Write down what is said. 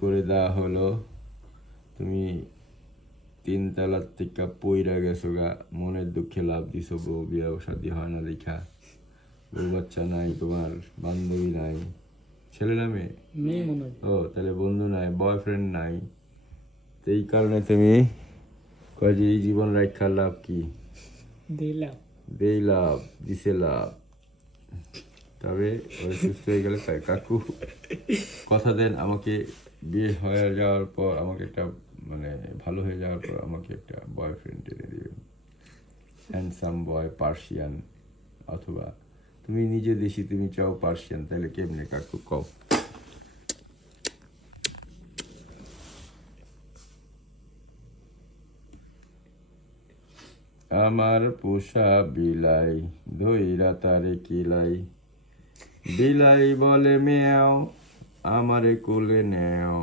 করে দেওয়া হলো, তুমি 3 তলার থেকে পইরা গেছো গা, মনের দুঃখে লাভ দিছো, বউ বিয়া শাদী হয় না দেখা, বউ বাচ্চা নাই, তোমার বান্ধবী নাই, ছেলে না মেয়ে? মেয়ে মনে হয়। ও তাহলে বন্ধু নাই, বয়ফ্রেন্ড নাই, তো এই কারণে তুমি কয় যে এই জীবন রাখার লাভ কি? দিলাম। দেই লাভ, দিছে লাভ। তবে ওই সুস্থ হয়ে গেলে কাকু কথা দেন আমাকে বিয়ে হয়ে যাওয়ার পর, আমাকে একটা মানে ভালো হয়ে যাওয়ার পর আমাকে একটা বয়ফ্রেন্ড এনে দিবেন, হ্যান্ডসাম বয়, পার্সিয়ান, অথবা তুমি নিজে দেশি, তুমি চাও পার্সিয়ান, তাহলে কেমনে কাকু কও? আমার পোষা বিলাই ধইরা তারে কিলাই, বিলাই বলে মেয়াও, আমারে কোলে নেও,